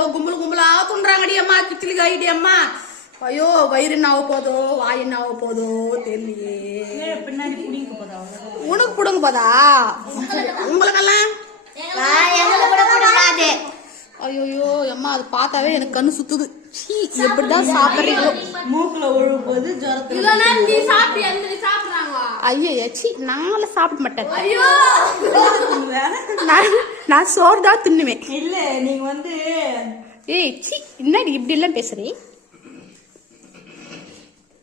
ஐயோ கும்பல் கும்பலா துண்றாங்கடி அம்மா கிச்சிலி காயிடி அம்மா ஐயோ வயிறு என்ன ஆக போதோ வாய் என்ன ஆக போதோ தெரியலையே பின்னாடி புடிங்க போதா உனக்கு புடுங்க போதா உங்களுக்கெல்லாம் ஐயோ அம்மா அது பார்த்தாவே எனக்கு கண்ணு சுத்துது எப்படிதான் சாப்பிடுறீங்களோ மூக்குல ஒழுகும்போது ஜுரத்துல ஐயோ சி நாங்கள சாப்பிட மாட்டேன் நான் சோறு தான் தின்னுவேன் இல்ல நீங்க வந்து ஏய் சி என்னடி இப்படி எல்லாம் பேசுறீ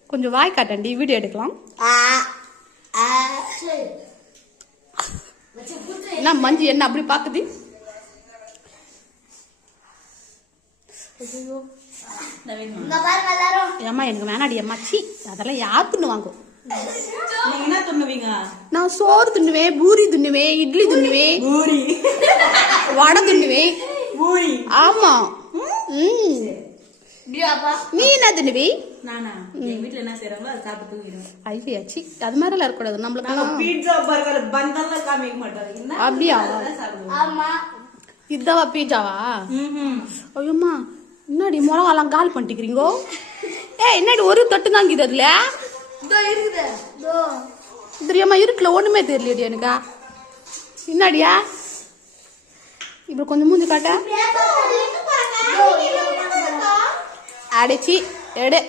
கொஞ்சம் வாய் காட்டண்டி வீடியோ எடுக்கலாம் என்ன மஞ்சு என்ன அப்படி பாக்குது ஏம்மா எனக்கு வேணாடி அம்மா சி அதெல்லாம் யார் தின்னுவாங்க நீங்க என்ன தின்னுவீங்க நான் சோறு தின்னுவேன் பூரி தின்னுவேன் இட்லி தின்னுவேன் பூரி வடை தின்னுவேன் பூரி ஆமா நீ என்ன தின்னுவி நானா எங்க வீட்ல என்ன செய்றாங்களோ அதை சாப்பிட்டு தூங்கிடுவேன் ஐயா சி அது மாதிரி எல்லாம் இருக்கக்கூடாது நம்மளுக்கு பீட்சா பர்கர் பந்தெல்லாம் காமிக்க மாட்டாங்க அப்படியா ஆமா இதாவா பீட்சாவா ஐயோம்மா என்னடி மிளகாலாம் கால் பண்ணிக்கிறீங்கோ என்னடி ஒரு தொட்டுங்காங்கிது அதுல தெரியாமா இருக்குல்ல ஒண்ணுமே தெரியலடி எனக்கா என்னடியா இப்ப கொஞ்சம் மூஞ்சி காட்ட அடைச்சி எடு